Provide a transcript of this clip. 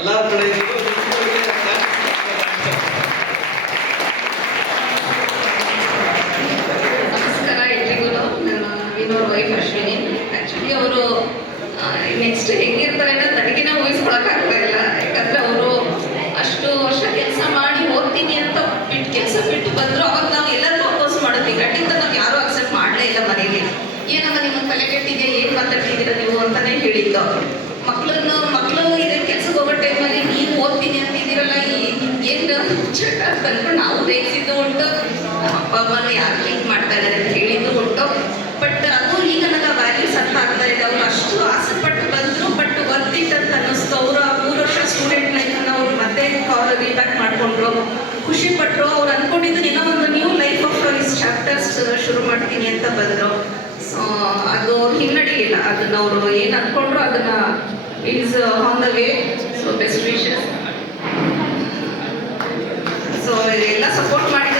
ಎಲ್ಲರ ಕಡೆ ನಮಸ್ಕಾರ ಎಲ್ರಿಗೂ. ನಾನು ನವೀನ್ ಅವ್ರ ವೈಫ್ ಅಶ್ವಿನಿ. ಆ್ಯಕ್ಚುಲಿ ಅವರು ನೆಕ್ಸ್ಟ್ ಹೆಂಗಿರ್ತಾರೆ ಅನ್ನೋದು ನನಗೇನೆ ಊಹಿಸ್ಕೊಳಕ್ಕಾಗ್ತಾ ಇಲ್ಲ. ಯಾಕಂದರೆ ಅವರು ಅಷ್ಟು ವರ್ಷ ಕೆಲಸ ಮಾಡಿ ಓದ್ತೀನಿ ಅಂತ ಕೆಲಸ ಬಿಟ್ಟು ಬಂದರು. ಅವಾಗ ನಾವು ಎಲ್ಲರೂ ಅಪೋಸ್ ಮಾಡಿದ್ವಿ. ಗಟ್ಟಿಂದ ನಾವು ಯಾರೂ ಅಕ್ಸೆಪ್ಟ್ ಮಾಡಲೇ ಇಲ್ಲ ಮನೇಲಿ. ಏನಮ್ಮ ನಿಮ್ಮ ತಲೆ ಕೆಟ್ಟಿದೆ, ಏನು ಮಾತಾಡ್ತಿದ್ದೀರಾ ನೀವು ಅಂತಲೇ ಹೇಳಿದ್ದು. ಮಕ್ಕಳನ್ನು ಇದೆ ಕೆಲ್ಸಕ್ಕೆ ಹೋಗೋ ಟೈಮಲ್ಲಿ ನೀವು ಓದ್ತೀನಿ ಅಂತಿದ್ದೀರಲ್ಲ, ಏನು ಚಟ ತಂದು ನಾವು ರೇಗಿಸಿದ್ದು ಉಂಟು. ನಮ್ಮ ಅಪ್ಪ ಅಮ್ಮನೂ ಯಾರು ಥಿಂಕ್ ಮಾಡ್ತಾ ಇದ್ದಾರೆ ಅಂತ ಹೇಳಿದ್ದು ಉಂಟು. ಬಟ್ ಅದು ಈಗ ನನಗೆ ವ್ಯಾಲ್ಯೂಸ್ ಅರ್ಥ ಆಗ್ತಾ ಇದೆ. ಅವರು ಅಷ್ಟು ಆಸೆ ಪಟ್ಟು ಬಂದರು, ಬಟ್ ವರ್ತ್ ಇಟ್ ಅಂತ ಅನ್ನಿಸ್ತು. ಅವರು ಆ 3 ವರ್ಷ ಸ್ಟೂಡೆಂಟ್ ಲೈಫನ್ನು ಅವ್ರು ಮತ್ತೆ ರೀಬ್ಯಾಕ್ ಮಾಡಿಕೊಂಡ್ರು, ಖುಷಿ ಪಟ್ಟರು. ಅವ್ರು ಅಂದ್ಕೊಂಡಿದ್ದು ಏನೋ ಒಂದು new life of is chapters ಶುರು ಮಾಡ್ತೀನಿ ಅಂತ ಬಂದರು. ಸೊ ಅದು ಅವ್ರು ಹಿನ್ನಡೆಯಿಲ್ಲ. ಅದನ್ನು ಅವರು ಏನು ಅಂದ್ಕೊಂಡ್ರು ಅದನ್ನು is on the way. So best wishes. So ಎಲ್ಲ ಸಪೋರ್ಟ್ ಮಾಡಿ